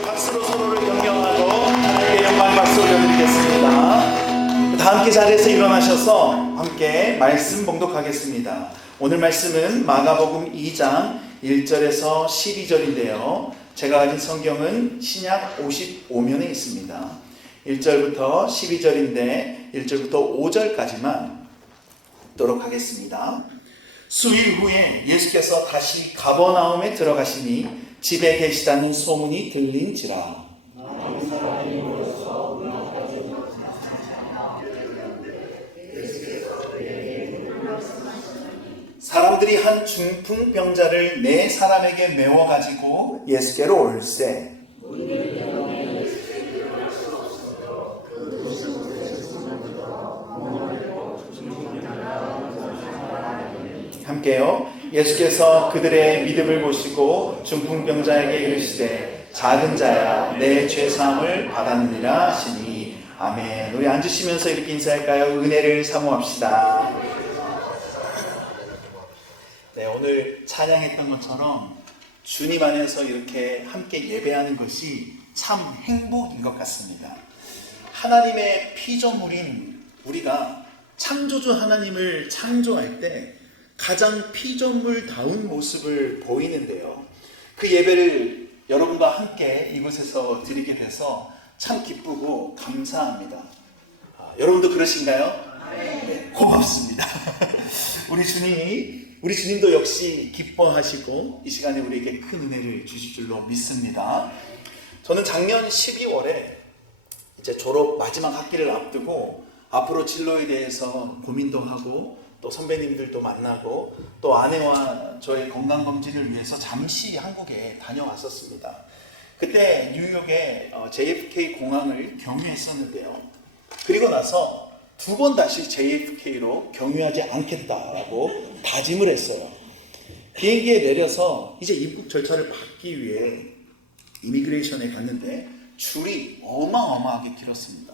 박수로 서로를 격려하고 하나님께 영광 박수 올려드리겠습니다. 다 함께 자리에서 일어나셔서 함께 말씀 봉독하겠습니다. 오늘 말씀은 마가복음 2장 1절에서 12절인데요. 제가 가진 성경은 신약 55면에 있습니다. 1절부터 12절인데 1절부터 5절까지만 읽도록 하겠습니다. 수일 후에 예수께서 다시 가버나움에 들어가시니 집에 계시다는 소문이 들린지라. 사람들이 한 중풍병자를 네 사람에게 메워가지고 예수께로 올세. 함께요. 예수께서 그들의 믿음을 보시고 중풍병자에게 이르시되 작은 자야 내 죄사함을 받았느니라 하시니 아멘. 우리 앉으시면서 이렇게 인사할까요? 은혜를 사모합시다. 네, 오늘 찬양했던 것처럼 주님 안에서 이렇게 함께 예배하는 것이 참 행복인 것 같습니다. 하나님의 피조물인 우리가 창조주 하나님을 창조할 때 가장 피조물다운 모습을 보이는데요. 그 예배를 여러분과 함께 이곳에서 드리게 돼서 참 기쁘고 감사합니다. 여러분도 그러신가요? 네, 고맙습니다. 우리 주님도 역시 기뻐하시고 이 시간에 우리에게 큰 은혜를 주실 줄로 믿습니다. 저는 작년 12월에 이제 졸업 마지막 학기를 앞두고 앞으로 진로에 대해서 고민도 하고 또 선배님들도 만나고 또 아내와 저의 건강검진을 위해서 잠시 한국에 다녀왔었습니다. 그때 뉴욕의 JFK 공항을 경유했었는데요. 그리고 나서 두 번 다시 JFK로 경유하지 않겠다라고 다짐을 했어요. 비행기에 내려서 이제 입국 절차를 받기 위해 이미그레이션에 갔는데 줄이 어마어마하게 길었습니다.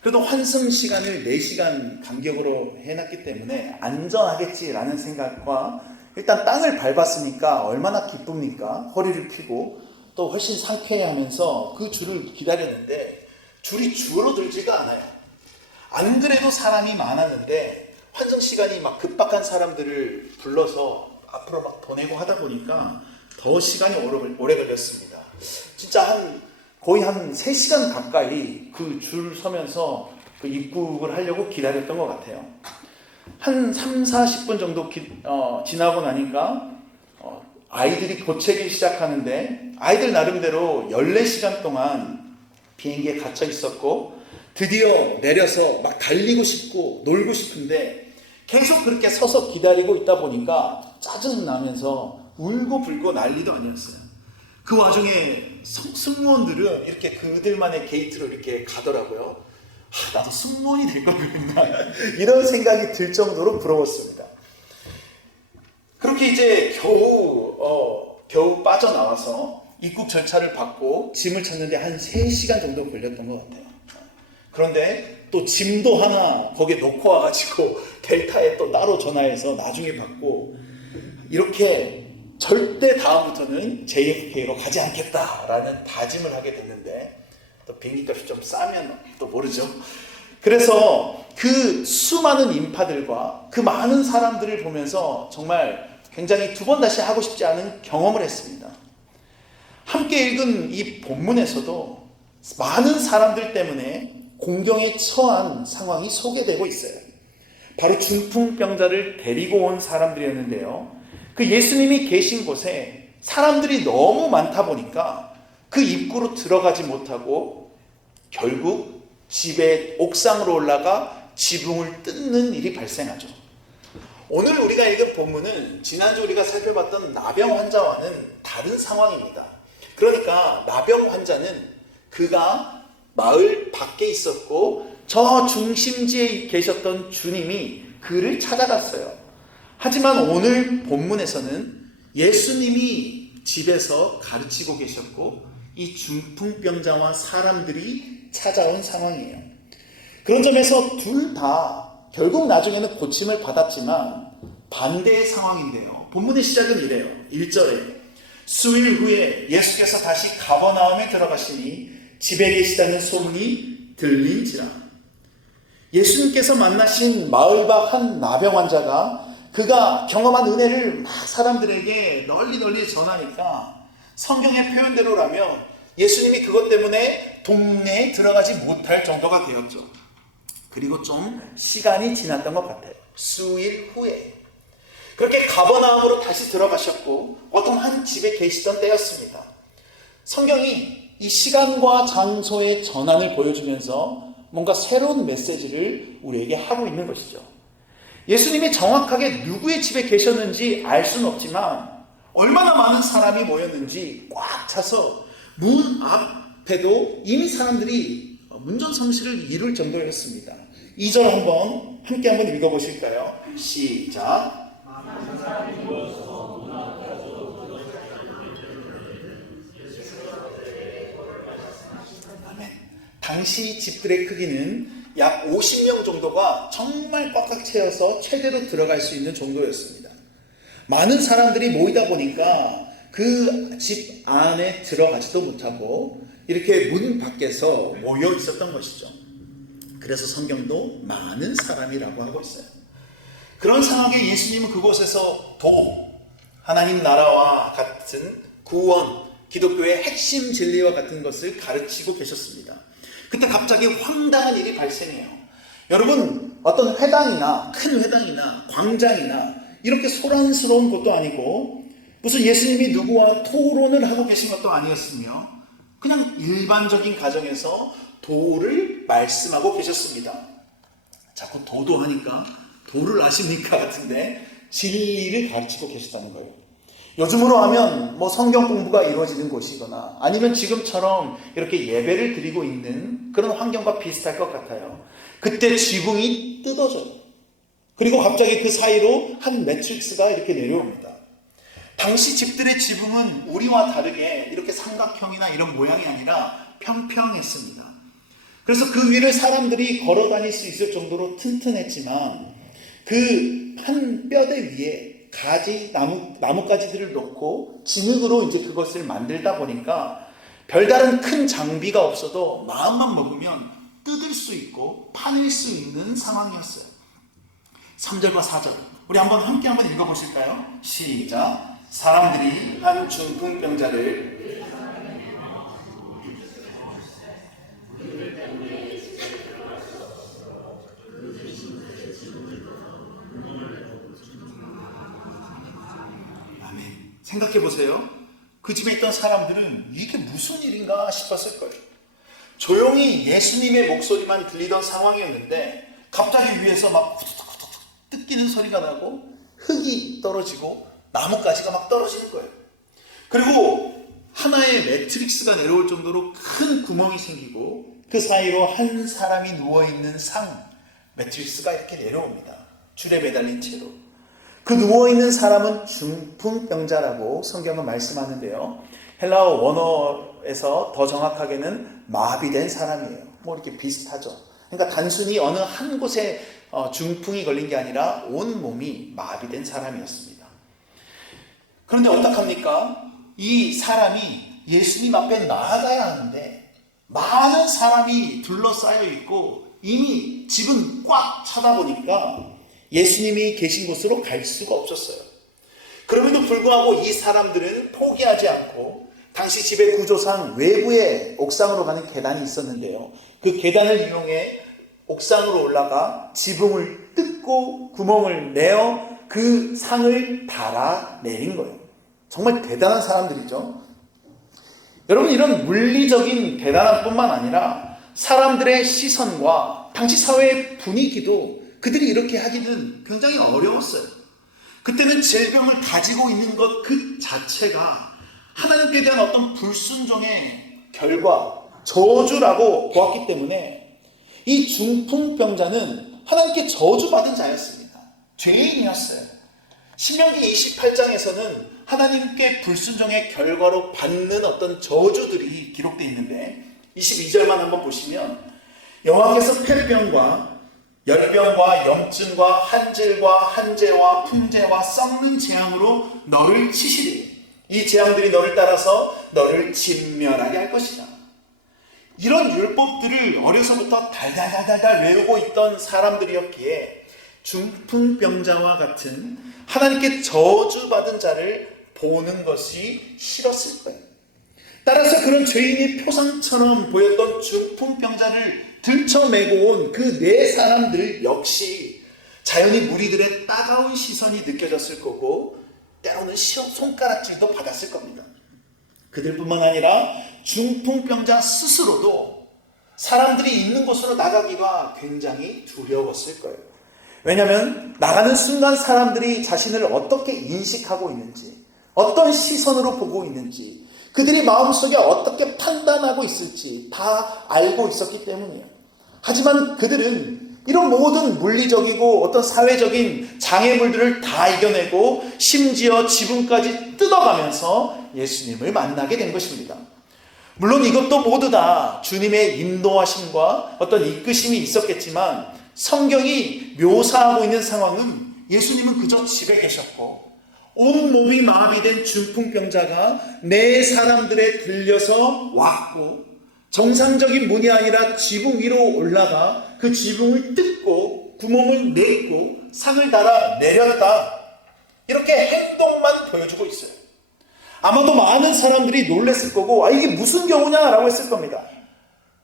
그래도 환승 시간을 4시간 간격으로 해놨기 때문에 안전하겠지라는 생각과 일단 땅을 밟았으니까 얼마나 기쁩니까? 허리를 펴고 또 훨씬 상쾌해하면서 그 줄을 기다렸는데 줄이 줄어들지가 않아요. 안 그래도 사람이 많았는데 환승 시간이 막 급박한 사람들을 불러서 앞으로 막 보내고 하다 보니까 더 시간이 오래 걸렸습니다. 진짜 거의 한 3시간 가까이 그 줄 서면서 그 입국을 하려고 기다렸던 것 같아요. 한 30-40분 정도 지나고 나니까 아이들이 보채기 시작하는데 아이들 나름대로 14시간 동안 비행기에 갇혀 있었고 드디어 내려서 막 달리고 싶고 놀고 싶은데 계속 그렇게 서서 기다리고 있다 보니까 짜증나면서 울고 불고 난리도 아니었어요. 그 와중에 승무원들은 이렇게 그들만의 게이트로 이렇게 가더라고요. 나도 승무원이 될 걸 그랬나 이런 생각이 들 정도로 부러웠습니다. 그렇게 이제 겨우 빠져나와서 입국 절차를 받고 짐을 찾는데 한 3시간 정도 걸렸던 것 같아요. 그런데 또 짐도 하나 거기에 놓고 와가지고 델타에 또 따로 전화해서 나중에 받고 이렇게 절대 다음부터는 JFK로 가지 않겠다라는 다짐을 하게 됐는데 또 비행기값이 좀 싸면 또 모르죠. 그래서 그 수많은 인파들과 그 많은 사람들을 보면서 정말 굉장히 두 번 다시 하고 싶지 않은 경험을 했습니다. 함께 읽은 이 본문에서도 많은 사람들 때문에 공경에 처한 상황이 소개되고 있어요. 바로 중풍병자를 데리고 온 사람들이었는데요. 그 예수님이 계신 곳에 사람들이 너무 많다 보니까 그 입구로 들어가지 못하고 결국 집의 옥상으로 올라가 지붕을 뜯는 일이 발생하죠. 오늘 우리가 읽은 본문은 지난주 우리가 살펴봤던 나병 환자와는 다른 상황입니다. 그러니까 나병 환자는 그가 마을 밖에 있었고 저 중심지에 계셨던 주님이 그를 찾아갔어요. 하지만 오늘 본문에서는 예수님이 집에서 가르치고 계셨고 이 중풍병자와 사람들이 찾아온 상황이에요. 그런 점에서 둘 다 결국 나중에는 고침을 받았지만 반대의 상황인데요. 본문의 시작은 이래요. 1절에 수일 후에 예수께서 다시 가버나움에 들어가시니 집에 계시다는 소문이 들린지라. 예수님께서 만나신 마을 밖 한 나병 환자가 그가 경험한 은혜를 막 사람들에게 널리 전하니까 성경의 표현대로라면 예수님이 그것 때문에 동네에 들어가지 못할 정도가 되었죠. 그리고 좀 시간이 지났던 것 같아요. 수일 후에 그렇게 가버나움으로 다시 들어가셨고 어떤 한 집에 계시던 때였습니다. 성경이 이 시간과 장소의 전환을 보여주면서 뭔가 새로운 메시지를 우리에게 하고 있는 것이죠. 예수님이 정확하게 누구의 집에 계셨는지 알 수는 없지만 얼마나 많은 사람이 모였는지 꽉 차서 문 앞에도 이미 사람들이 문전성시를 이룰 정도였습니다. 2절 함께 한번 읽어보실까요? 시작. 아멘. 당시 집들의 크기는 약 50명 정도가 정말 꽉꽉 채워서 최대로 들어갈 수 있는 정도였습니다. 많은 사람들이 모이다 보니까 그 집 안에 들어가지도 못하고 이렇게 문 밖에서 모여 있었던 것이죠. 그래서 성경도 많은 사람이라고 하고 있어요. 그런 상황에 예수님은 그곳에서 하나님 나라와 같은 구원, 기독교의 핵심 진리와 같은 것을 가르치고 계셨습니다. 그때 갑자기 황당한 일이 발생해요. 여러분, 어떤 회당이나 큰 회당이나 광장이나 이렇게 소란스러운 것도 아니고 무슨 예수님이 누구와 토론을 하고 계신 것도 아니었으며 그냥 일반적인 가정에서 도를 말씀하고 계셨습니다. 자꾸 도도하니까 도를 아십니까 같은데 진리를 가르치고 계셨다는 거예요. 요즘으로 하면 성경 공부가 이루어지는 곳이거나 아니면 지금처럼 이렇게 예배를 드리고 있는 그런 환경과 비슷할 것 같아요. 그때 지붕이 뜯어져요. 그리고 갑자기 그 사이로 한 매트릭스가 이렇게 내려옵니다. 당시 집들의 지붕은 우리와 다르게 이렇게 삼각형이나 이런 모양이 아니라 평평했습니다. 그래서 그 위를 사람들이 걸어 다닐 수 있을 정도로 튼튼했지만 그 한 뼈대 위에 나뭇가지들을 놓고 진흙으로 이제 그것을 만들다 보니까 별다른 큰 장비가 없어도 마음만 먹으면 뜯을 수 있고 파낼 수 있는 상황이었어요. 3절과 4절 우리 함께 한번 읽어보실까요? 시작. 사람들이 한 중풍병자를 생각해 보세요. 그 집에 있던 사람들은 이게 무슨 일인가 싶었을 거예요. 조용히 예수님의 목소리만 들리던 상황이었는데 갑자기 위에서 막 후두둑후두둑 뜯기는 소리가 나고 흙이 떨어지고 나뭇가지가 막 떨어지는 거예요. 그리고 하나의 매트릭스가 내려올 정도로 큰 구멍이 생기고 그 사이로 한 사람이 누워있는 매트릭스가 이렇게 내려옵니다. 줄에 매달린 채로. 그 누워있는 사람은 중풍병자라고 성경은 말씀하는데요. 헬라어 원어에서 더 정확하게는 마비된 사람이에요. 이렇게 비슷하죠. 그러니까 단순히 어느 한 곳에 중풍이 걸린 게 아니라 온 몸이 마비된 사람이었습니다. 그런데 어떡합니까? 이 사람이 예수님 앞에 나아가야 하는데 많은 사람이 둘러싸여 있고 이미 집은 꽉 차다 보니까 예수님이 계신 곳으로 갈 수가 없었어요. 그럼에도 불구하고 이 사람들은 포기하지 않고 당시 집의 구조상 외부에 옥상으로 가는 계단이 있었는데요. 그 계단을 이용해 옥상으로 올라가 지붕을 뜯고 구멍을 내어 그 상을 달아내린 거예요. 정말 대단한 사람들이죠. 여러분, 이런 물리적인 대단함 뿐만 아니라 사람들의 시선과 당시 사회의 분위기도 그들이 이렇게 하기는 굉장히 어려웠어요. 그때는 질병을 가지고 있는 것 그 자체가 하나님께 대한 어떤 불순종의 결과, 저주라고 보았기 때문에 이 중풍병자는 하나님께 저주받은 자였습니다. 죄인이었어요. 신명기 28장에서는 하나님께 불순종의 결과로 받는 어떤 저주들이 기록되어 있는데 22절만 한번 보시면 여호와께서 폐병과 열병과 염증과 한질과 한재와 풍재와 썩는 재앙으로 너를 치시리. 이 재앙들이 너를 따라서 너를 진멸하게 할 것이다. 이런 율법들을 어려서부터 달달달달 외우고 있던 사람들이었기에 중풍병자와 같은 하나님께 저주받은 자를 보는 것이 싫었을 거예요. 따라서 그런 죄인이 표상처럼 보였던 중풍병자를 들쳐매고 온 그 네 사람들 역시 자연히 무리들의 따가운 시선이 느껴졌을 거고 때로는 손가락질도 받았을 겁니다. 그들뿐만 아니라 중풍병자 스스로도 사람들이 있는 곳으로 나가기가 굉장히 두려웠을 거예요. 왜냐하면 나가는 순간 사람들이 자신을 어떻게 인식하고 있는지, 어떤 시선으로 보고 있는지, 그들이 마음속에 어떻게 판단하고 있을지 다 알고 있었기 때문이에요. 하지만 그들은 이런 모든 물리적이고 어떤 사회적인 장애물들을 다 이겨내고 심지어 지붕까지 뜯어가면서 예수님을 만나게 된 것입니다. 물론 이것도 모두 다 주님의 인도하심과 어떤 이끄심이 있었겠지만 성경이 묘사하고 있는 상황은 예수님은 그저 집에 계셨고 온몸이 마비된 중풍병자가 네 사람들에 들려서 왔고 정상적인 문이 아니라 지붕 위로 올라가 그 지붕을 뜯고 구멍을 내고 산을 달아 내렸다. 이렇게 행동만 보여주고 있어요. 아마도 많은 사람들이 놀랐을 거고 이게 무슨 경우냐라고 했을 겁니다.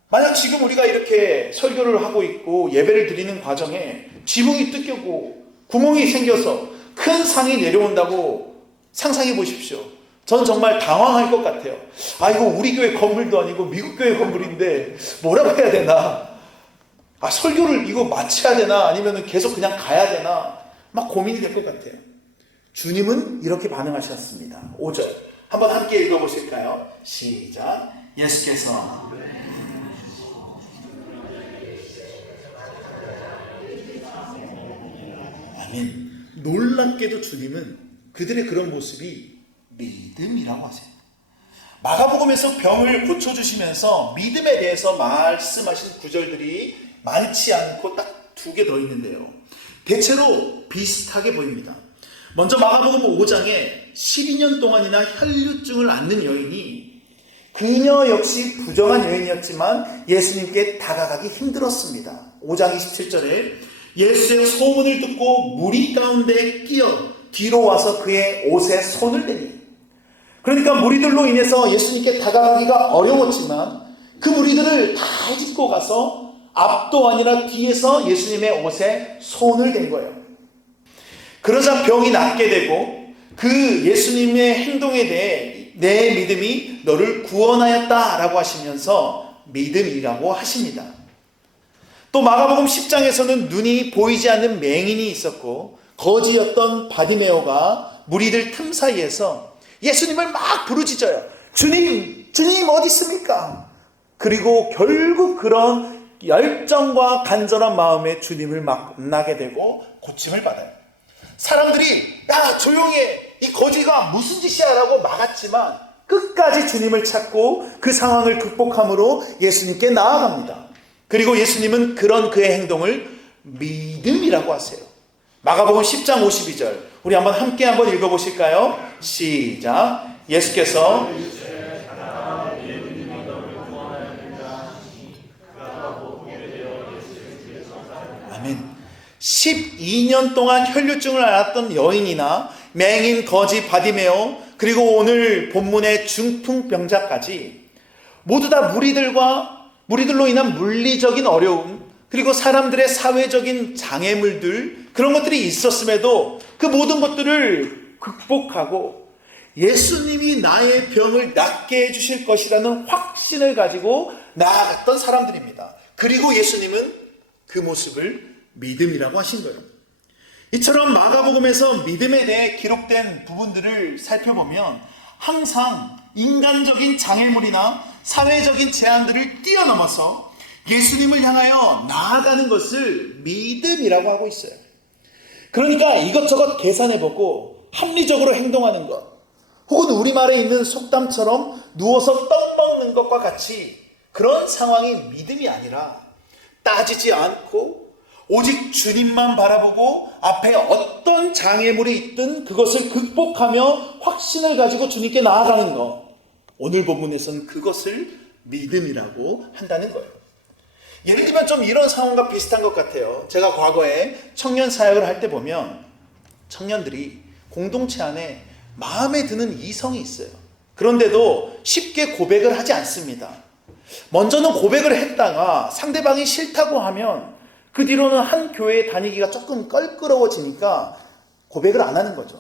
만약 지금 우리가 이렇게 설교를 하고 있고 예배를 드리는 과정에 지붕이 뜯기고 구멍이 생겨서 큰 상이 내려온다고 상상해 보십시오. 전 정말 당황할 것 같아요. 이거 우리 교회 건물도 아니고 미국 교회 건물인데 뭐라고 해야 되나? 설교를 이거 마쳐야 되나? 아니면 계속 그냥 가야 되나? 막 고민이 될 것 같아요. 주님은 이렇게 반응하셨습니다. 5절 한번 함께 읽어보실까요? 시작. 예수께서 아멘. 놀랍게도 주님은 그들의 그런 모습이 믿음이라고 하세요. 마가복음에서 병을 고쳐주시면서 믿음에 대해서 말씀하신 구절들이 많지 않고 딱 2개 더 있는데요. 대체로 비슷하게 보입니다. 먼저 마가복음 5장에 12년 동안이나 혈류증을 앓는 여인이 그녀 역시 부정한 여인이었지만 예수님께 다가가기 힘들었습니다. 5장 27절에 예수의 소문을 듣고 무리 가운데 끼어 뒤로 와서 그의 옷에 손을 대니, 그러니까 무리들로 인해서 예수님께 다가가기가 어려웠지만 그 무리들을 다 헤집고 가서 앞도 아니라 뒤에서 예수님의 옷에 손을 댄 거예요. 그러자 병이 낫게 되고 그 예수님의 행동에 대해 내 믿음이 너를 구원하였다라고 하시면서 믿음이라고 하십니다. 또 마가복음 10장에서는 눈이 보이지 않는 맹인이 있었고 거지였던 바디메오가 무리들 틈 사이에서 예수님을 막 부르짖어요. 주님, 주님 어디 있습니까? 그리고 결국 그런 열정과 간절한 마음에 주님을 만나게 되고 고침을 받아요. 사람들이 야 조용히 해, 이 거지가 무슨 짓이야 라고 막았지만 끝까지 주님을 찾고 그 상황을 극복함으로 예수님께 나아갑니다. 그리고 예수님은 그런 그의 행동을 믿음이라고 하세요. 마가복음 10장 52절 우리 함께 한번 읽어보실까요? 시작. 예수께서 아멘. 12년 동안 혈류증을 앓았던 여인이나 맹인, 거지, 바디메오, 그리고 오늘 본문의 중풍병자까지 모두 다 무리들로 인한 물리적인 어려움, 그리고 사람들의 사회적인 장애물들, 그런 것들이 있었음에도 그 모든 것들을 극복하고 예수님이 나의 병을 낫게 해주실 것이라는 확신을 가지고 나아갔던 사람들입니다. 그리고 예수님은 그 모습을 믿음이라고 하신 거예요. 이처럼 마가복음에서 믿음에 대해 기록된 부분들을 살펴보면 항상 인간적인 장애물이나 사회적인 제한들을 뛰어넘어서 예수님을 향하여 나아가는 것을 믿음이라고 하고 있어요. 그러니까 이것저것 계산해보고 합리적으로 행동하는 것, 혹은 우리말에 있는 속담처럼 누워서 떡 먹는 것과 같이 그런 상황이 믿음이 아니라 따지지 않고 오직 주님만 바라보고 앞에 어떤 장애물이 있든 그것을 극복하며 확신을 가지고 주님께 나아가는 것. 오늘 본문에서는 그것을 믿음이라고 한다는 거예요. 예를 들면 좀 이런 상황과 비슷한 것 같아요. 제가 과거에 청년 사역을 할 때 보면 청년들이 공동체 안에 마음에 드는 이성이 있어요. 그런데도 쉽게 고백을 하지 않습니다. 먼저는 고백을 했다가 상대방이 싫다고 하면 그 뒤로는 한 교회에 다니기가 조금 껄끄러워지니까 고백을 안 하는 거죠.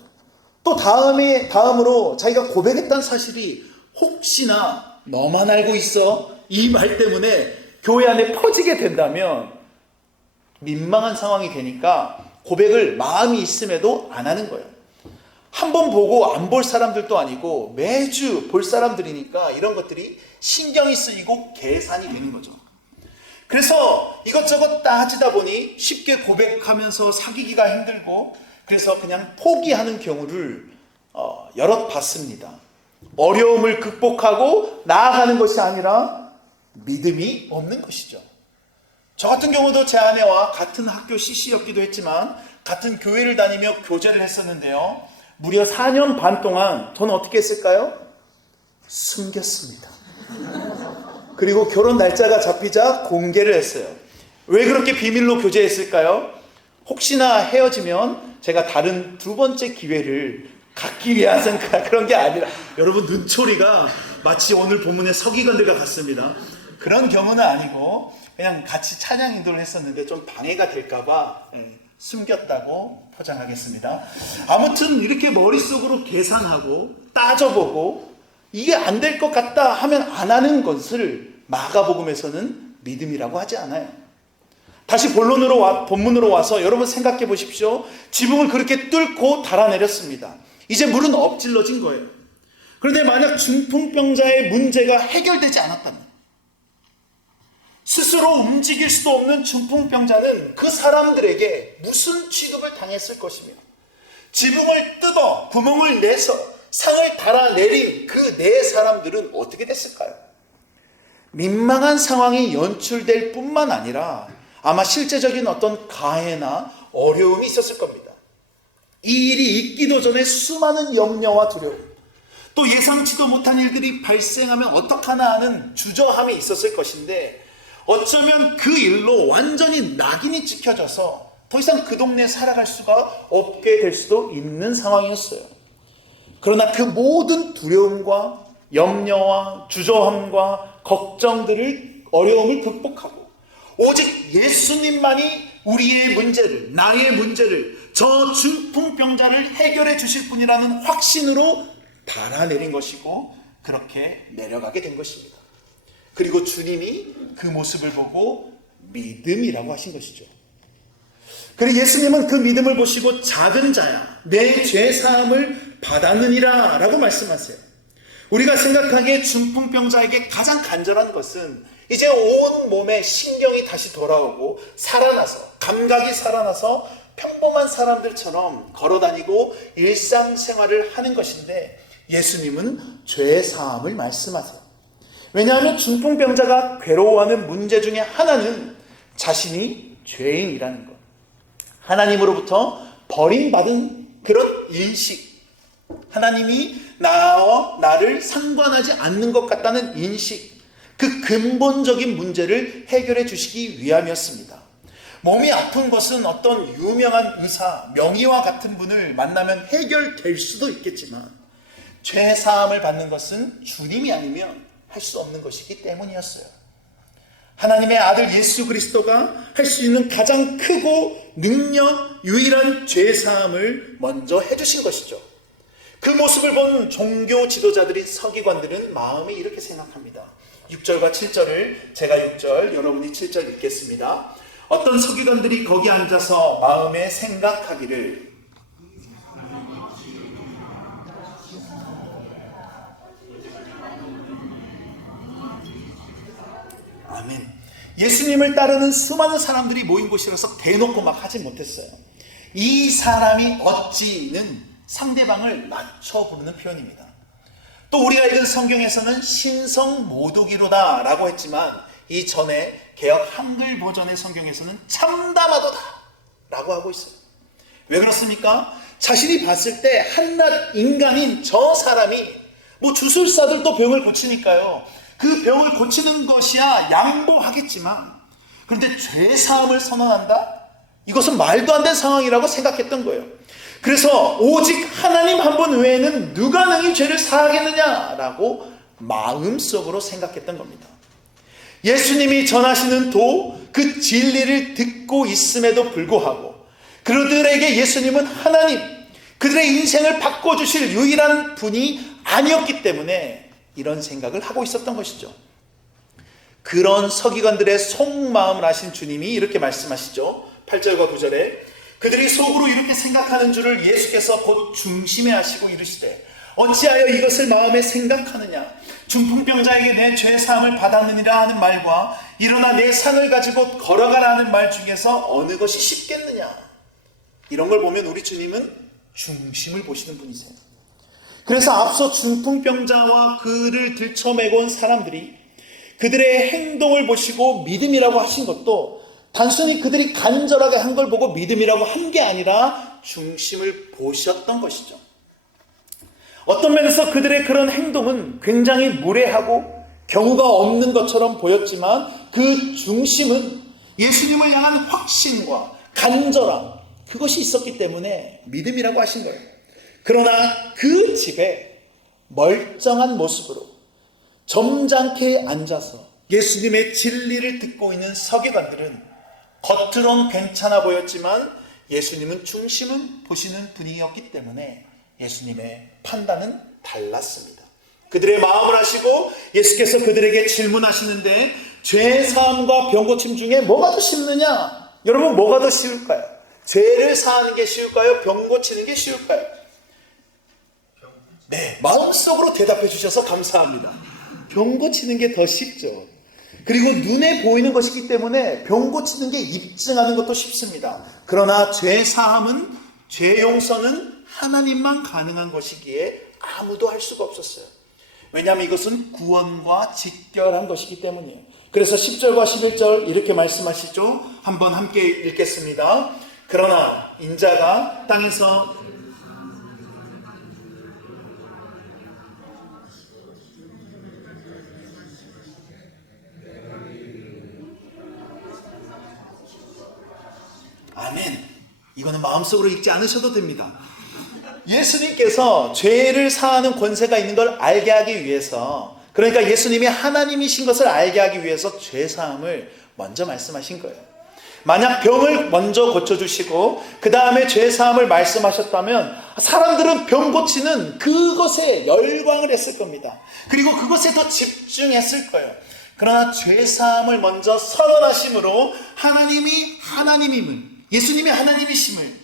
또 다음으로 자기가 고백했다는 사실이 혹시나 너만 알고 있어 이 말 때문에 교회 안에 퍼지게 된다면 민망한 상황이 되니까 고백을 마음이 있음에도 안 하는 거예요. 한 번 보고 안 볼 사람들도 아니고 매주 볼 사람들이니까 이런 것들이 신경이 쓰이고 계산이 되는 거죠. 그래서 이것저것 따지다 보니 쉽게 고백하면서 사귀기가 힘들고 그래서 그냥 포기하는 경우를 여럿 봤습니다. 어려움을 극복하고 나아가는 것이 아니라 믿음이 없는 것이죠. 저 같은 경우도 제 아내와 같은 학교 CC였기도 했지만 같은 교회를 다니며 교제를 했었는데요. 무려 4년 반 동안 저는 어떻게 했을까요? 숨겼습니다. 그리고 결혼 날짜가 잡히자 공개를 했어요. 왜 그렇게 비밀로 교제했을까요? 혹시나 헤어지면 제가 다른 두 번째 기회를 갖기 위해서 그런 게 아니라 여러분 눈초리가 마치 오늘 본문의 서기관들과 같습니다. 그런 경우는 아니고 그냥 같이 찬양 인도를 했었는데 좀 방해가 될까봐 숨겼다고 포장하겠습니다. 아무튼 이렇게 머릿속으로 계산하고 따져보고 이게 안 될 것 같다 하면 안 하는 것을 마가복음에서는 믿음이라고 하지 않아요. 다시 본문으로 와서 여러분 생각해 보십시오. 지붕을 그렇게 뚫고 달아내렸습니다. 이제 물은 엎질러진 거예요. 그런데 만약 중풍병자의 문제가 해결되지 않았다면 스스로 움직일 수도 없는 중풍병자는 그 사람들에게 무슨 취급을 당했을 것이며 지붕을 뜯어 구멍을 내서 상을 달아내린 그 네 사람들은 어떻게 됐을까요? 민망한 상황이 연출될 뿐만 아니라 아마 실제적인 어떤 가해나 어려움이 있었을 겁니다. 이 일이 있기도 전에 수많은 염려와 두려움, 또 예상치도 못한 일들이 발생하면 어떡하나 하는 주저함이 있었을 것인데 어쩌면 그 일로 완전히 낙인이 찍혀져서 더 이상 그 동네에 살아갈 수가 없게 될 수도 있는 상황이었어요. 그러나 그 모든 두려움과 염려와 주저함과 걱정들을 어려움을 극복하고 오직 예수님만이 우리의 문제를, 나의 문제를, 저 중풍병자를 해결해 주실 분이라는 확신으로 달아내린 것이고 그렇게 내려가게 된 것입니다. 그리고 주님이 그 모습을 보고 믿음이라고 하신 것이죠. 그리고 예수님은 그 믿음을 보시고 작은 자야 내 죄사함을 받았느니라 라고 말씀하세요. 우리가 생각하기에 중풍병자에게 가장 간절한 것은 이제 온 몸에 신경이 다시 돌아오고 살아나서 감각이 살아나서 평범한 사람들처럼 걸어다니고 일상생활을 하는 것인데 예수님은 죄사함을 말씀하세요. 왜냐하면 중풍병자가 괴로워하는 문제 중에 하나는 자신이 죄인이라는 것, 하나님으로부터 버림받은 그런 인식, 하나님이 나를 상관하지 않는 것 같다는 인식, 그 근본적인 문제를 해결해 주시기 위함이었습니다. 몸이 아픈 것은 어떤 유명한 의사, 명의와 같은 분을 만나면 해결될 수도 있겠지만 죄사함을 받는 것은 주님이 아니면 할 수 없는 것이기 때문이었어요. 하나님의 아들 예수 그리스도가 할 수 있는 가장 크고 유일한 죄사함을 먼저 해주신 것이죠. 그 모습을 본 종교 지도자들이 서기관들은 마음이 이렇게 생각합니다. 6절과 7절을 제가 6절 여러분이 7절 읽겠습니다. 어떤 서기관들이 거기 앉아서 마음에 생각하기를 아멘. 예수님을 따르는 수많은 사람들이 모인 곳이라서 대놓고 막 하지 못했어요. 이 사람이 어찌는 상대방을 낮춰 부르는 표현입니다. 또 우리가 읽은 성경에서는 신성모독이로다 라고 했지만 이 전에 개역 한글 버전의 성경에서는 참담하도다 라고 하고 있어요. 왜 그렇습니까? 자신이 봤을 때 한낱 인간인 저 사람이 뭐 주술사들도 병을 고치니까요. 그 병을 고치는 것이야 양보하겠지만, 그런데 죄사함을 선언한다? 이것은 말도 안 되는 상황이라고 생각했던 거예요. 그래서 오직 하나님 한 분 외에는 누가 능히 죄를 사하겠느냐라고 마음속으로 생각했던 겁니다. 예수님이 전하시는 그 진리를 듣고 있음에도 불구하고 그들에게 예수님은 하나님, 그들의 인생을 바꿔주실 유일한 분이 아니었기 때문에 이런 생각을 하고 있었던 것이죠. 그런 서기관들의 속마음을 아신 주님이 이렇게 말씀하시죠. 8절과 9절에 그들이 속으로 이렇게 생각하는 줄을 예수께서 곧 중심에 하시고 이르시되 어찌하여 이것을 마음에 생각하느냐. 중풍병자에게 내 죄사함을 받았느니라 하는 말과 일어나 내 상을 가지고 걸어가라는 말 중에서 어느 것이 쉽겠느냐. 이런 걸 보면 우리 주님은 중심을 보시는 분이세요. 그래서 앞서 중풍병자와 그를 들쳐매고 온 사람들이 그들의 행동을 보시고 믿음이라고 하신 것도 단순히 그들이 간절하게 한 걸 보고 믿음이라고 한 게 아니라 중심을 보셨던 것이죠. 어떤 면에서 그들의 그런 행동은 굉장히 무례하고 경우가 없는 것처럼 보였지만 그 중심은 예수님을 향한 확신과 간절함, 그것이 있었기 때문에 믿음이라고 하신 거예요. 그러나 그 집에 멀쩡한 모습으로 점잖게 앉아서 예수님의 진리를 듣고 있는 서기관들은 겉으론 괜찮아 보였지만 예수님은 중심은 보시는 분이었기 때문에 예수님의 판단은 달랐습니다. 그들의 마음을 아시고 예수께서 그들에게 질문하시는데 죄사함과 병고침 중에 뭐가 더 쉽느냐? 여러분, 뭐가 더 쉬울까요? 죄를 사하는 게 쉬울까요? 병고치는 게 쉬울까요? 네, 마음속으로 대답해 주셔서 감사합니다. 병고치는 게 더 쉽죠. 그리고 눈에 보이는 것이기 때문에 병 고치는 게 입증하는 것도 쉽습니다. 그러나 죄사함은, 죄 용서는 하나님만 가능한 것이기에 아무도 할 수가 없었어요. 왜냐하면 이것은 구원과 직결한 것이기 때문이에요. 그래서 10절과 11절 이렇게 말씀하시죠. 한번 함께 읽겠습니다. 그러나 인자가 땅에서 아멘. 이거는 마음속으로 읽지 않으셔도 됩니다. 예수님께서 죄를 사하는 권세가 있는 걸 알게 하기 위해서, 그러니까 예수님이 하나님이신 것을 알게 하기 위해서 죄사함을 먼저 말씀하신 거예요. 만약 병을 먼저 고쳐주시고 그 다음에 죄사함을 말씀하셨다면 사람들은 병 고치는 그것에 열광을 했을 겁니다. 그리고 그것에 더 집중했을 거예요. 그러나 죄사함을 먼저 선언하심으로 하나님이 하나님임을, 예수님이 하나님이심을,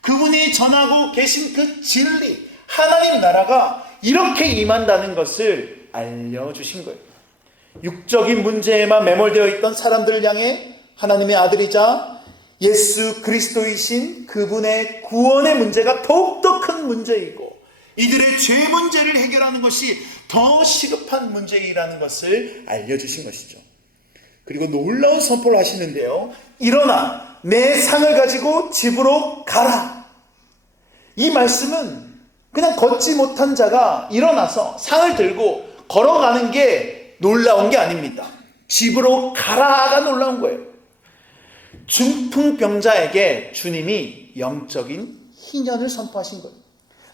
그분이 전하고 계신 그 진리, 하나님 나라가 이렇게 임한다는 것을 알려주신 거예요. 육적인 문제에만 매몰되어 있던 사람들을 향해 하나님의 아들이자 예수 그리스도이신 그분의 구원의 문제가 더욱더 큰 문제이고 이들의 죄 문제를 해결하는 것이 더 시급한 문제이라는 것을 알려주신 것이죠. 그리고 놀라운 선포를 하시는데요. 일어나 내 상을 가지고 집으로 가라. 이 말씀은 그냥 걷지 못한 자가 일어나서 상을 들고 걸어가는 게 놀라운 게 아닙니다. 집으로 가라가 놀라운 거예요. 중풍병자에게 주님이 영적인 희년을 선포하신 거예요.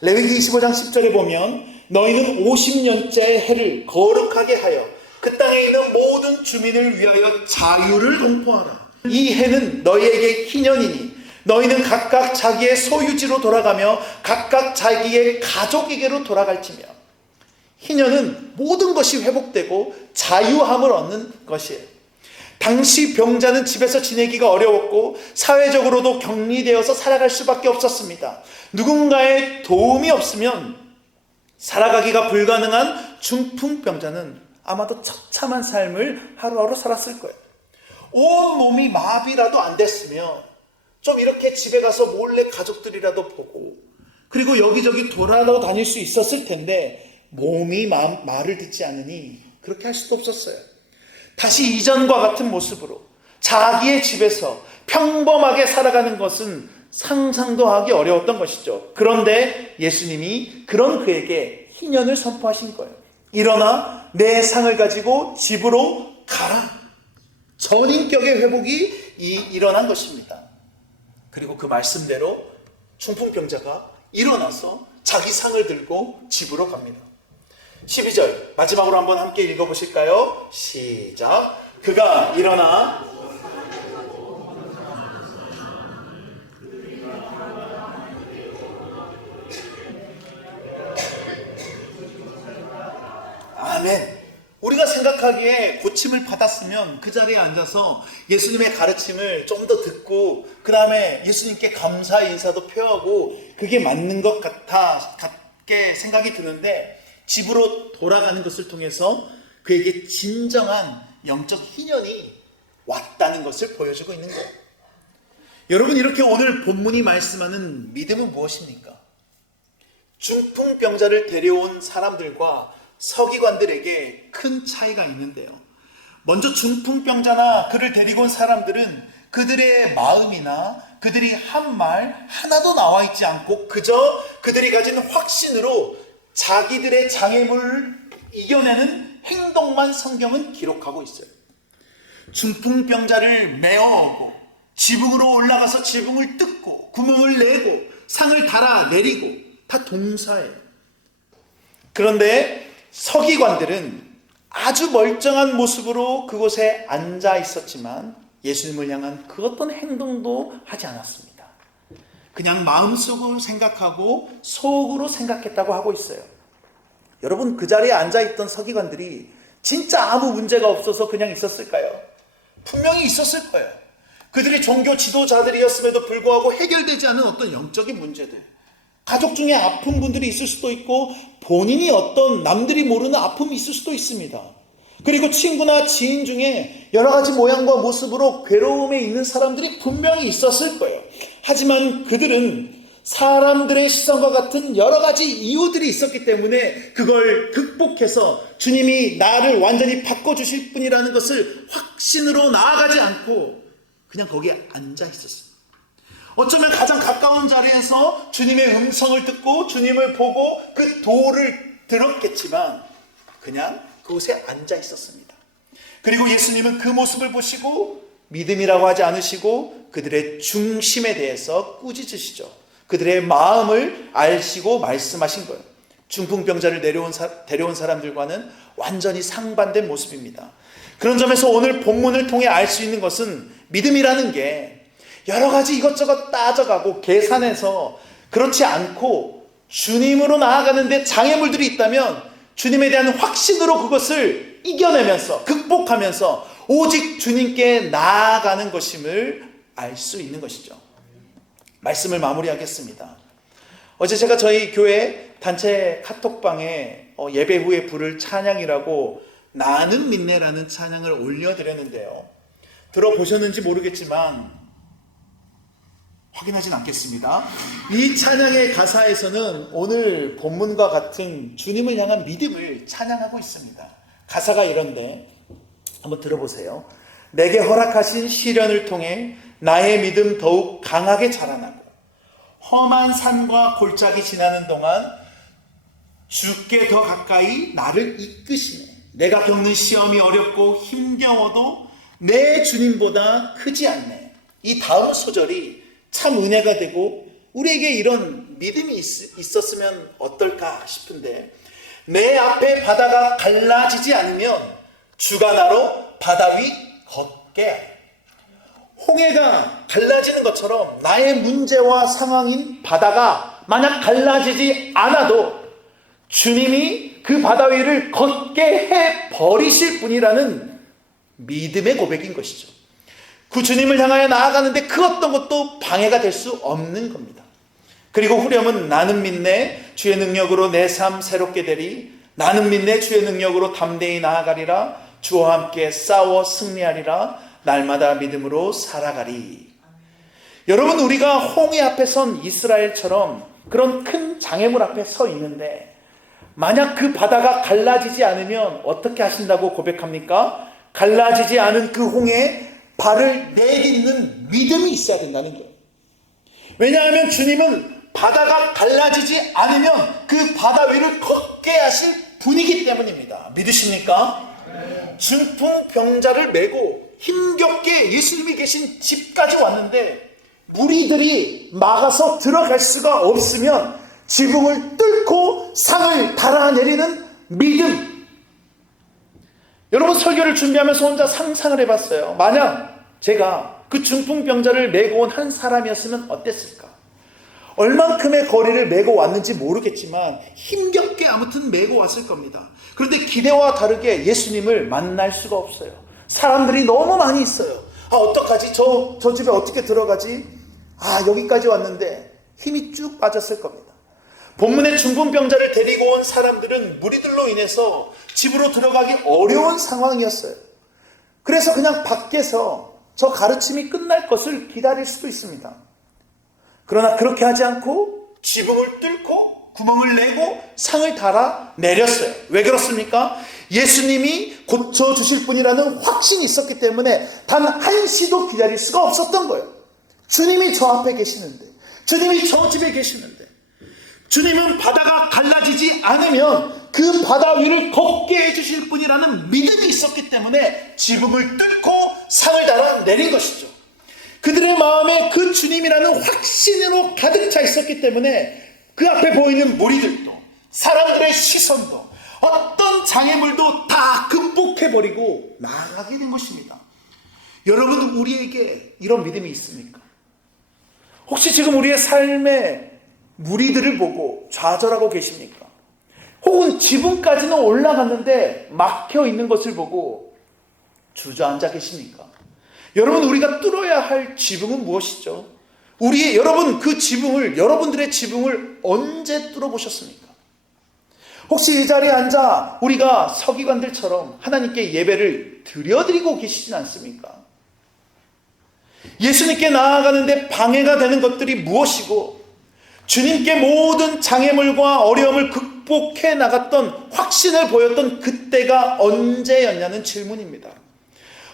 레위기 25장 10절에 보면 너희는 50년째 해를 거룩하게 하여 그 땅에 있는 모든 주민을 위하여 자유를 공포하라. 이 해는 너희에게 희년이니 너희는 각각 자기의 소유지로 돌아가며 각각 자기의 가족에게로 돌아갈지며. 희년은 모든 것이 회복되고 자유함을 얻는 것이에요. 당시 병자는 집에서 지내기가 어려웠고 사회적으로도 격리되어서 살아갈 수밖에 없었습니다. 누군가의 도움이 없으면 살아가기가 불가능한 중풍병자는 아마도 처참한 삶을 하루하루 살았을 거예요. 온 몸이 마비라도 안 됐으면 좀 이렇게 집에 가서 몰래 가족들이라도 보고 그리고 여기저기 돌아다닐 수 있었을 텐데 몸이 말을 듣지 않으니 그렇게 할 수도 없었어요. 다시 이전과 같은 모습으로 자기의 집에서 평범하게 살아가는 것은 상상도 하기 어려웠던 것이죠. 그런데 예수님이 그런 그에게 희년을 선포하신 거예요. 일어나 내 상을 가지고 집으로 가라. 전인격의 회복이 일어난 것입니다. 그리고 그 말씀대로 중풍병자가 일어나서 자기 상을 들고 집으로 갑니다. 12절 마지막으로 한번 함께 읽어보실까요? 시작. 그가 일어나 아멘. 우리가 생각하기에 고침을 받았으면 그 자리에 앉아서 예수님의 가르침을 좀 더 듣고 그 다음에 예수님께 감사 인사도 표하고 그게 맞는 것 같게 생각이 드는데 집으로 돌아가는 것을 통해서 그에게 진정한 영적 희년이 왔다는 것을 보여주고 있는 거예요. 여러분, 이렇게 오늘 본문이 말씀하는 믿음은 무엇입니까? 중풍병자를 데려온 사람들과 서기관들에게 큰 차이가 있는데요. 먼저 중풍병자나 그를 데리고 온 사람들은 그들의 마음이나 그들이 한 말 하나도 나와 있지 않고 그저 그들이 가진 확신으로 자기들의 장애물을 이겨내는 행동만 성경은 기록하고 있어요. 중풍병자를 메어오고 지붕으로 올라가서 지붕을 뜯고 구멍을 내고 상을 달아 내리고 다 동사예요. 그런데 서기관들은 아주 멀쩡한 모습으로 그곳에 앉아 있었지만 예수님을 향한 그 어떤 행동도 하지 않았습니다. 그냥 마음속으로 생각하고 속으로 생각했다고 하고 있어요. 여러분, 그 자리에 앉아있던 서기관들이 진짜 아무 문제가 없어서 그냥 있었을까요? 분명히 있었을 거예요. 그들이 종교 지도자들이었음에도 불구하고 해결되지 않은 어떤 영적인 문제들, 가족 중에 아픈 분들이 있을 수도 있고 본인이 어떤 남들이 모르는 아픔이 있을 수도 있습니다. 그리고 친구나 지인 중에 여러 가지 모양과 모습으로 괴로움에 있는 사람들이 분명히 있었을 거예요. 하지만 그들은 사람들의 시선과 같은 여러 가지 이유들이 있었기 때문에 그걸 극복해서 주님이 나를 완전히 바꿔주실 분이라는 것을 확신으로 나아가지 않고 그냥 거기에 앉아 있었어요. 어쩌면 가장 가까운 자리에서 주님의 음성을 듣고 주님을 보고 그 도를 들었겠지만 그냥 그곳에 앉아 있었습니다. 그리고 예수님은 그 모습을 보시고 믿음이라고 하지 않으시고 그들의 중심에 대해서 꾸짖으시죠. 그들의 마음을 아시고 말씀하신 거예요. 중풍병자를 데려온 사람들과는 완전히 상반된 모습입니다. 그런 점에서 오늘 본문을 통해 알 수 있는 것은 믿음이라는 게 여러 가지 이것저것 따져가고 계산해서 그렇지 않고 주님으로 나아가는데 장애물들이 있다면 주님에 대한 확신으로 그것을 이겨내면서 극복하면서 오직 주님께 나아가는 것임을 알 수 있는 것이죠. 말씀을 마무리하겠습니다. 어제 제가 저희 교회 단체 카톡방에 예배 후에 부를 찬양이라고 나는 믿네라는 찬양을 올려드렸는데요. 들어보셨는지 모르겠지만 확인하진 않겠습니다. 이 찬양의 가사에서는 오늘 본문과 같은 주님을 향한 믿음을 찬양하고 있습니다. 가사가 이런데 한번 들어보세요. 내게 허락하신 시련을 통해 나의 믿음 더욱 강하게 자라나고 험한 산과 골짜기 지나는 동안 주께 더 가까이 나를 이끄시네. 내가 겪는 시험이 어렵고 힘겨워도 내 주님보다 크지 않네. 이 다음 소절이 참 은혜가 되고 우리에게 이런 믿음이 있었으면 어떨까 싶은데 내 앞에 바다가 갈라지지 않으면 주가 나로 바다 위 걷게 하네. 홍해가 갈라지는 것처럼 나의 문제와 상황인 바다가 만약 갈라지지 않아도 주님이 그 바다 위를 걷게 해버리실 분이라는 믿음의 고백인 것이죠. 그 주님을 향하여 나아가는데 그 어떤 것도 방해가 될 수 없는 겁니다. 그리고 후렴은 나는 믿네 주의 능력으로 내 삶 새롭게 되리. 나는 믿네 주의 능력으로 담대히 나아가리라. 주와 함께 싸워 승리하리라. 날마다 믿음으로 살아가리. 여러분, 우리가 홍해 앞에 선 이스라엘처럼 그런 큰 장애물 앞에 서 있는데 만약 그 바다가 갈라지지 않으면 어떻게 하신다고 고백합니까? 갈라지지 않은 그 홍해에 발을 내딛는 믿음이 있어야 된다는 거예요. 왜냐하면 주님은 바다가 갈라지지 않으면 그 바다 위를 걷게 하실 분이기 때문입니다. 믿으십니까? 중풍병자를 메고 힘겹게 예수님이 계신 집까지 왔는데 무리들이 막아서 들어갈 수가 없으면 지붕을 뚫고 상을 달아내리는 믿음. 여러분, 설교를 준비하면서 혼자 상상을 해봤어요. 만약 제가 그 중풍병자를 메고 온 한 사람이었으면 어땠을까? 얼만큼의 거리를 메고 왔는지 모르겠지만 힘겹게 아무튼 메고 왔을 겁니다. 그런데 기대와 다르게 예수님을 만날 수가 없어요. 사람들이 너무 많이 있어요. 어떡하지? 저 집에 어떻게 들어가지? 여기까지 왔는데 힘이 쭉 빠졌을 겁니다. 본문의 중풍병자를 데리고 온 사람들은 무리들로 인해서 집으로 들어가기 어려운 상황이었어요. 그래서 그냥 밖에서 저 가르침이 끝날 것을 기다릴 수도 있습니다. 그러나 그렇게 하지 않고 지붕을 뚫고 구멍을 내고 상을 달아 내렸어요. 왜 그렇습니까? 예수님이 고쳐주실 분이라는 확신이 있었기 때문에 단 한시도 기다릴 수가 없었던 거예요. 주님이 저 앞에 계시는데, 주님이 저 집에 계시는데, 주님은 바다가 갈라지지 않으면 그 바다 위를 걷게 해주실 분이라는 믿음이 있었기 때문에 지붕을 뚫고 상을 달아 내린 것이죠. 그들의 마음에 그 주님이라는 확신으로 가득 차 있었기 때문에 그 앞에 보이는 무리들도, 사람들의 시선도, 어떤 장애물도 다 극복해버리고 나아가게 된 것입니다. 여러분, 우리에게 이런 믿음이 있습니까? 혹시 지금 우리의 삶의 무리들을 보고 좌절하고 계십니까? 혹은 지붕까지는 올라갔는데 막혀 있는 것을 보고 주저앉아 계십니까? 여러분, 우리가 뚫어야 할 지붕은 무엇이죠? 여러분, 여러분들의 지붕을 언제 뚫어보셨습니까? 혹시 이 자리에 앉아 우리가 서기관들처럼 하나님께 예배를 드려드리고 계시진 않습니까? 예수님께 나아가는데 방해가 되는 것들이 무엇이고, 주님께 모든 장애물과 어려움을 극복해 나갔던 확신을 보였던 그때가 언제였냐는 질문입니다.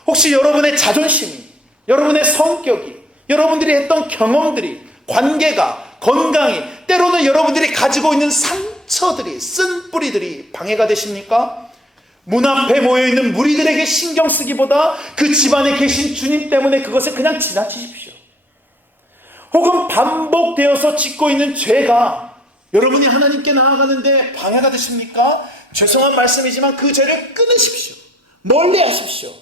혹시 여러분의 자존심이, 여러분의 성격이, 여러분들이 했던 경험들이, 관계가, 건강이, 때로는 여러분들이 가지고 있는 상처들이, 쓴 뿌리들이 방해가 되십니까? 문 앞에 모여있는 무리들에게 신경 쓰기보다 그 집안에 계신 주님 때문에 그것을 그냥 지나치십시오. 혹은 반복되어서 짓고 있는 죄가 여러분이 하나님께 나아가는데 방해가 되십니까? 죄송한 말씀이지만 그 죄를 끊으십시오. 멀리 하십시오.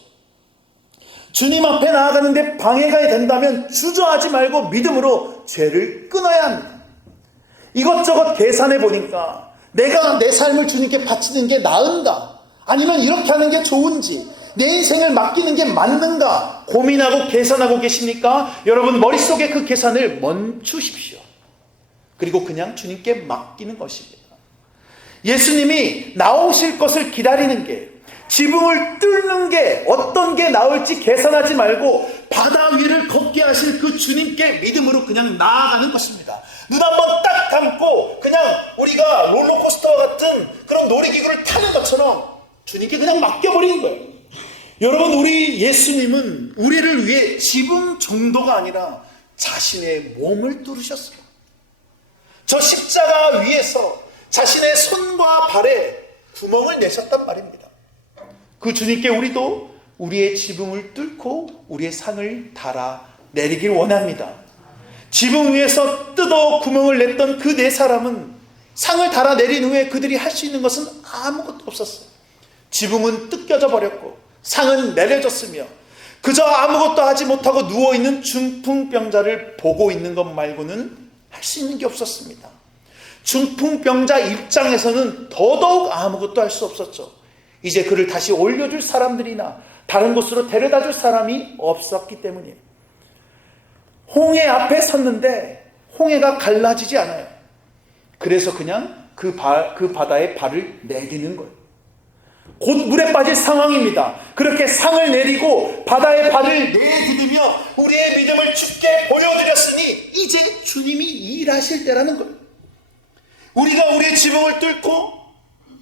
주님 앞에 나아가는데 방해가 된다면 주저하지 말고 믿음으로 죄를 끊어야 합니다. 이것저것 계산해 보니까 내가 내 삶을 주님께 바치는 게 나은가? 아니면 이렇게 하는 게 좋은지, 내 인생을 맡기는 게 맞는가 고민하고 계산하고 계십니까? 여러분, 머릿속에 그 계산을 멈추십시오. 그리고 그냥 주님께 맡기는 것입니다. 예수님이 나오실 것을 기다리는 게, 지붕을 뚫는 게 어떤 게 나올지 계산하지 말고 바다 위를 걷게 하실 그 주님께 믿음으로 그냥 나아가는 것입니다. 눈 한번 딱 감고 그냥 우리가 롤러코스터와 같은 그런 놀이기구를 타는 것처럼 주님께 그냥 맡겨버리는 거예요. 여러분, 우리 예수님은 우리를 위해 지붕 정도가 아니라 자신의 몸을 뚫으셨어요. 저 십자가 위에서 자신의 손과 발에 구멍을 내셨단 말입니다. 그 주님께 우리도 우리의 지붕을 뚫고 우리의 상을 달아 내리길 원합니다. 지붕 위에서 뜯어 구멍을 냈던 그 네 사람은 상을 달아 내린 후에 그들이 할 수 있는 것은 아무것도 없었어요. 지붕은 뜯겨져 버렸고 상은 내려졌으며 그저 아무것도 하지 못하고 누워있는 중풍병자를 보고 있는 것 말고는 할 수 있는 게 없었습니다. 중풍병자 입장에서는 더더욱 아무것도 할 수 없었죠. 이제 그를 다시 올려줄 사람들이나 다른 곳으로 데려다 줄 사람이 없었기 때문이에요. 홍해 앞에 섰는데 홍해가 갈라지지 않아요. 그래서 그냥 그 바다에 발을 내디는 거예요. 곧 물에 빠질 상황입니다. 그렇게 상을 내리고 바다에 발을 내디디며 우리의 믿음을 주께 보여드렸으니 이제 주님이 일하실 때라는 거예요. 우리가 우리의 지붕을 뚫고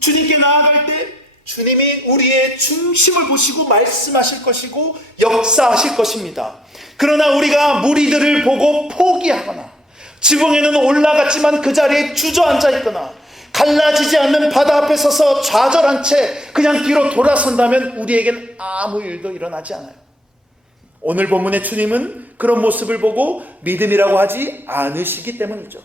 주님께 나아갈 때 주님이 우리의 중심을 보시고 말씀하실 것이고 역사하실 것입니다. 그러나 우리가 무리들을 보고 포기하거나 지붕에는 올라갔지만 그 자리에 주저앉아 있거나 갈라지지 않는 바다 앞에 서서 좌절한 채 그냥 뒤로 돌아선다면 우리에겐 아무 일도 일어나지 않아요. 오늘 본문의 주님은 그런 모습을 보고 믿음이라고 하지 않으시기 때문이죠.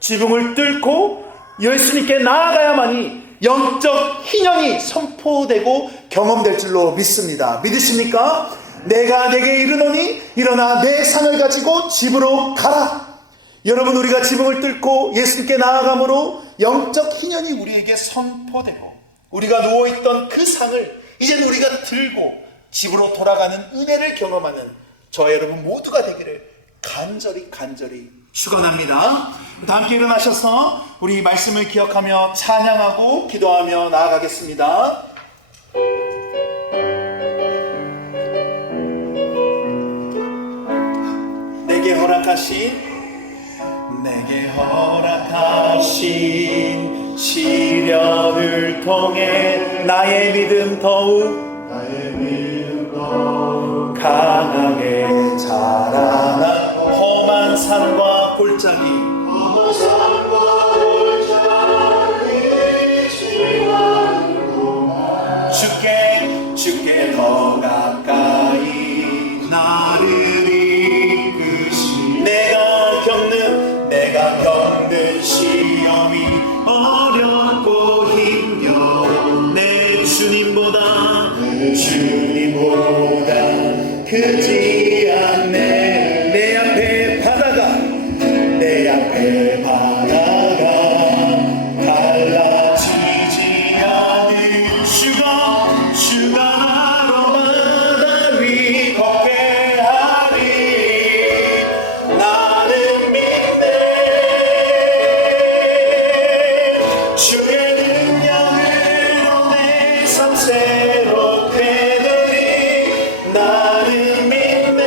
지붕을 뚫고 예수님께 나아가야만이 영적 희년이 선포되고 경험될 줄로 믿습니다. 믿으십니까? 내가 내게 이르노니 일어나 내 상을 가지고 집으로 가라. 여러분, 우리가 지붕을 뚫고 예수님께 나아감으로 영적 희년이 우리에게 선포되고 우리가 누워있던 그 상을 이제는 우리가 들고 집으로 돌아가는 은혜를 경험하는 저와 여러분 모두가 되기를 간절히 축원합니다. 다 함께 일어나셔서 우리 말씀을 기억하며 찬양하고 기도하며 나아가겠습니다. 내게 허락하신 시련을 통해 나의 믿음 더욱 강하게 자라나 험한 산과 골짜기 주께 더 가까이 나를 이끄시 내가 겪는 시험이 어렵고 힘겨워 내 주님보다 크지 않네 내 앞에 바다가 갈라지지 않을 주가 나로 바다 위 걷게 하리 나는 믿네 주의 능력으로 내 삶 새롭게 되리 나는 믿네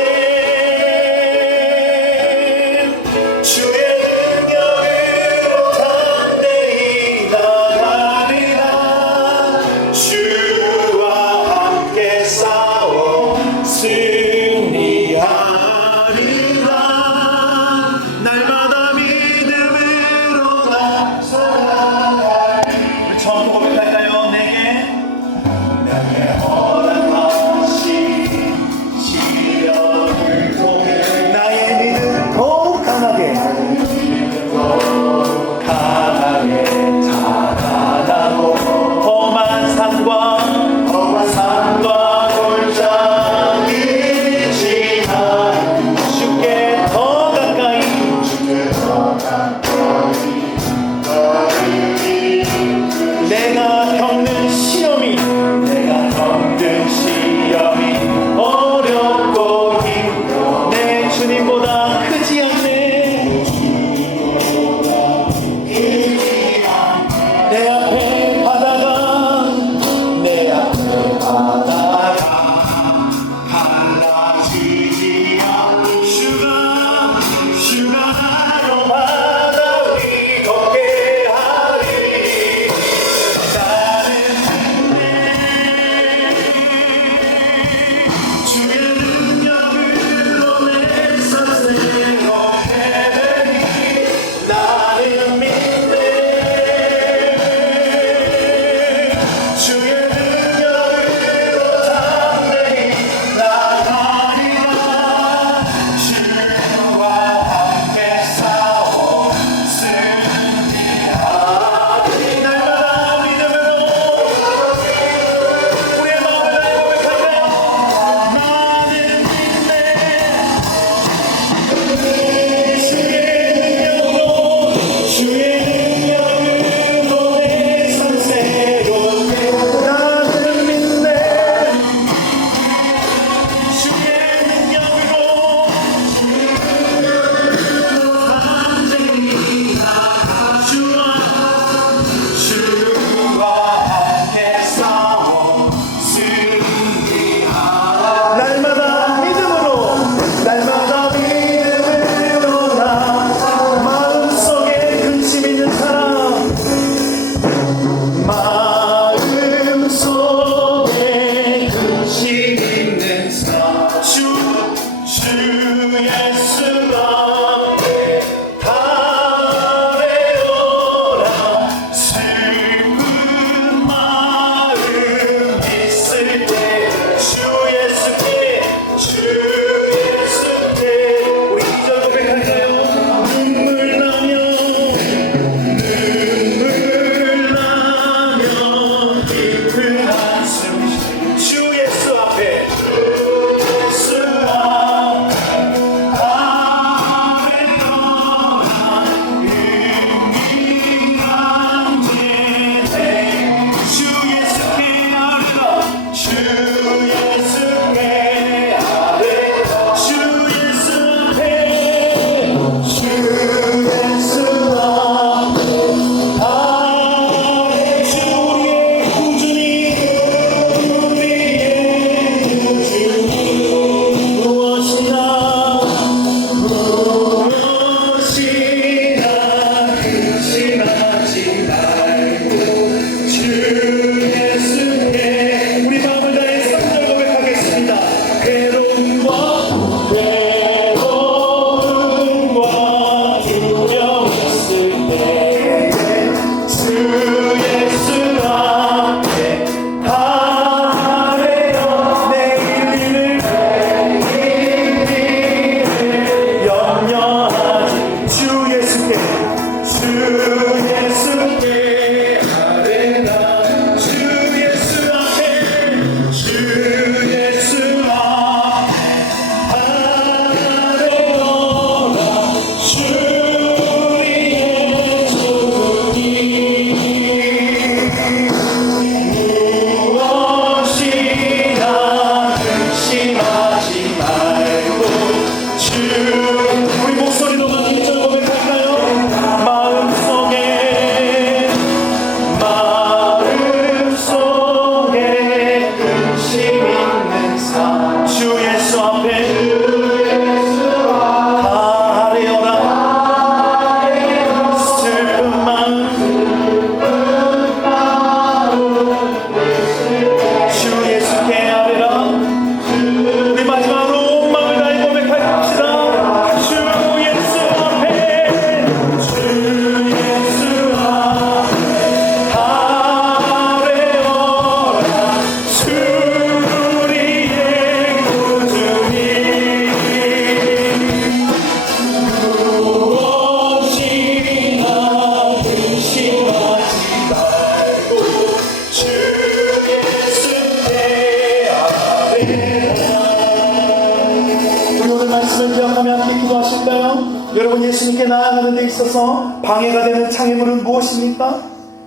여러분, 예수님께 나아가는 데 있어서 방해가 되는 장애물은 무엇입니까?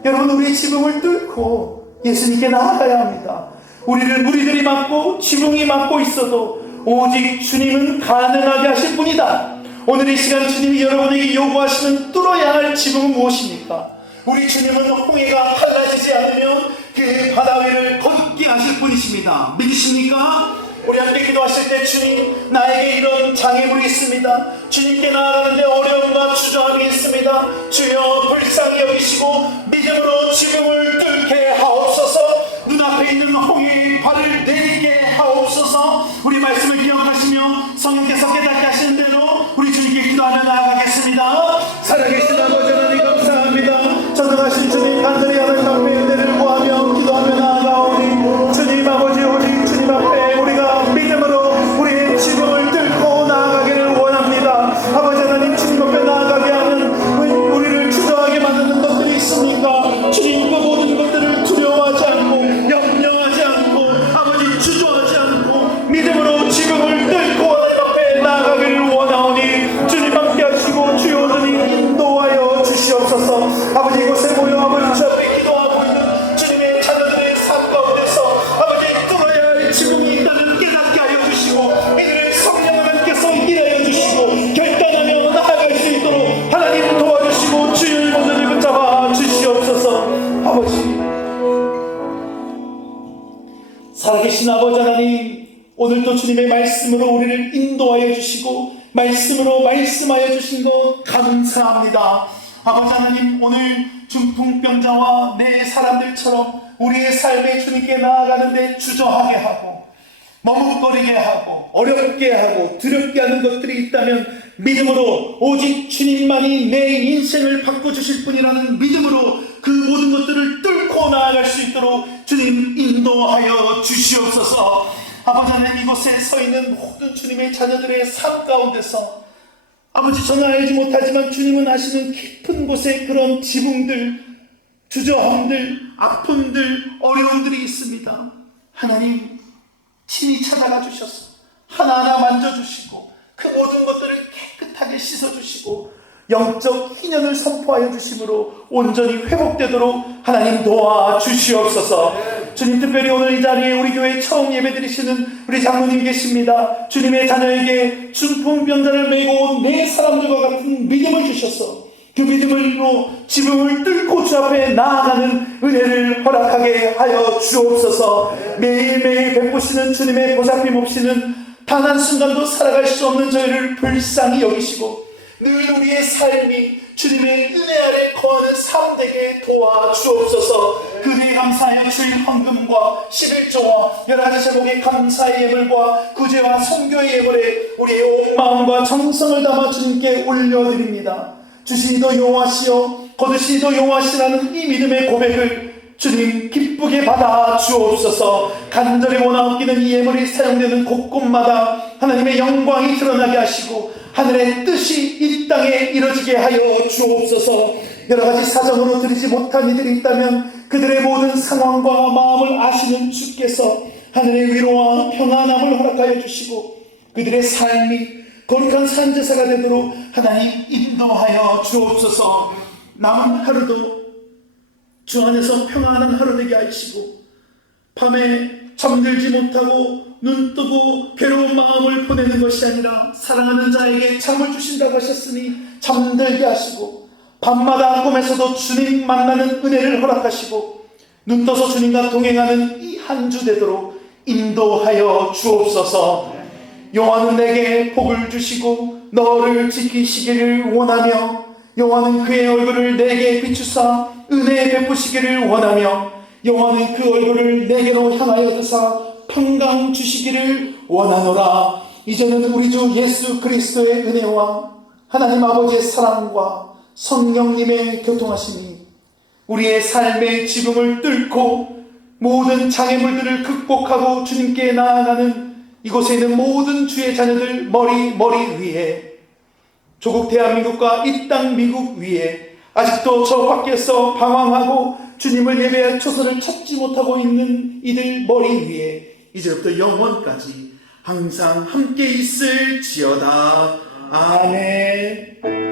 여러분, 우리의 지붕을 뚫고 예수님께 나아가야 합니다. 우리를 무리들이 막고 지붕이 막고 있어도 오직 주님은 가능하게 하실 분이다. 오늘 이 시간 주님이 여러분에게 요구하시는 뚫어야 할 지붕은 무엇입니까? 우리 주님은 홍해가 갈라지지 않으면 그 바다 위를 걷게 하실 분이십니다. 믿으십니까? 우리 함께 기도하실 때, 주님, 나에게 이런 장애물이 있습니다. 주님께 나아가는데 어려움과 주저함이 있습니다. 주여, 불쌍히 여기시고 믿음으로 지붕을 뚫게 하옵소서. 눈앞에 있는 홍해의 발을 내딛게 하옵소서. 우리 말씀을 기억하시며 성령께서 깨닫게 하시는 대로 우리 주님께 기도하며 나아가겠습니다. 살아계신 아버지 하나님, 감사합니다. 전능하신 주님, 간절히 하나님 앞에 은혜를 구하며 기도하며 나아가오니, 주님 아버지, 오직 주님 앞에 우리가 믿음으로 우리의 지붕을 뚫고 나아가기를 원합니다. 아버지 하나님, 주님 앞에 나아가게 하는 우리를 주저하게 만드는 것들이 있습니까? 주님, 그 모든 것들을 두려워하지 않고 염려하지 않고 아버지 주저하지 않고 믿음으로 지붕을 뚫고 하나님 앞에 나아가기를 원하오니, 주님 함께 하시고 주여 주님 인도하여 주시옵소서. 아버지, 이곳에 모여 아버지 주 앞에 기도하고 있는 주님의 자녀들의 삶 가운데서 아버지 뚫어야 할 지붕이 있다는 깨닫게 하여 주시고, 이들의 성령 하나님께서 일하여 주시고 결단하며 나아갈 수 있도록 하나님 도와주시고 주의 모든 일을 붙잡아 주시옵소서. 아버지, 살아계신 아버지 하나님, 오늘도 주님의 말씀으로 우리를 인도하여 주시고 말씀으로 말씀하여 주신 것 감사합니다. 아버지 하나님, 오늘 중풍병자와 내 사람들처럼 우리의 삶에 주님께 나아가는데 주저하게 하고 머뭇거리게 하고 어렵게 하고 두렵게 하는 것들이 있다면 믿음으로 오직 주님만이 내 인생을 바꿔주실 분이라는 믿음으로 그 모든 것들을 뚫고 나아갈 수 있도록 주님 인도하여 주시옵소서. 아버지 하나님, 이곳에 서 있는 모든 주님의 자녀들의 삶 가운데서 아버지, 저는 알지 못하지만 주님은 아시는 깊은 곳에 그런 지붕들, 주저함들, 아픔들, 어려움들이 있습니다. 하나님, 친히 찾아가 주셔서 하나하나 만져주시고 그 모든 것들을 깨끗하게 씻어주시고 영적 희년을 선포하여 주심으로 온전히 회복되도록 하나님 도와주시옵소서. 주님, 특별히 오늘 이 자리에 우리 교회 처음 예배드리시는 우리 장로님 계십니다. 주님의 자녀에게 중풍병자를 메고 온 네 사람들과 같은 믿음을 주셔서 그 믿음으로 지붕을 뚫고 주 앞에 나아가는 은혜를 허락하게 하여 주옵소서. 매일매일 베푸시는 주님의 보살핌 없이는 단 한순간도 살아갈 수 없는 저희를 불쌍히 여기시고 늘 우리의 삶이 주님의 은혜 아래 거하는 삶 되게 도와주옵소서. 그대에 감사하여 주일 헌금과 11조와 여러가지 제목의 감사의 예물과 구제와 선교의 예물에 우리의 온 마음과 정성을 담아 주님께 올려드립니다. 주시니도 여호와시여 거두시니도 여호와시라는 이 믿음의 고백을 주님 기쁘게 받아 주옵소서. 간절히 원하옵기는 이 예물이 사용되는 곳곳마다 하나님의 영광이 드러나게 하시고 하늘의 뜻이 이 땅에 이루어지게 하여 주옵소서. 여러가지 사정으로 드리지 못한 이들이 있다면 그들의 모든 상황과 마음을 아시는 주께서 하늘의 위로와 평안함을 허락하여 주시고 그들의 삶이 거룩한 산제사가 되도록 하나님 인도하여 주옵소서. 남은 하루도 주 안에서 평안한 하루 되게 하시고 밤에 잠들지 못하고 눈 뜨고 괴로운 마음을 보내는 것이 아니라 사랑하는 자에게 잠을 주신다고 하셨으니 잠들게 하시고 밤마다 꿈에서도 주님 만나는 은혜를 허락하시고 눈 떠서 주님과 동행하는 이 한 주 되도록 인도하여 주옵소서. 여호와는 내게 복을 주시고 너를 지키시기를 원하며 여호와는 그의 얼굴을 내게 비추사 은혜 베푸시기를 원하며 여호와는 그 얼굴을 내게로 향하여 드사 평강 주시기를 원하노라. 이제는 우리 주 예수 그리스도의 은혜와 하나님 아버지의 사랑과 성령님의 교통하심이 우리의 삶의 지붕을 뚫고 모든 장애물들을 극복하고 주님께 나아가는 이곳에 있는 모든 주의 자녀들 머리 위에 조국 대한민국과 이 땅 미국 위에 아직도 저 밖에서 방황하고 주님을 예배할 초소를 찾지 못하고 있는 이들 머리 위에 이제부터 영원까지 항상 함께 있을지어다. 아멘.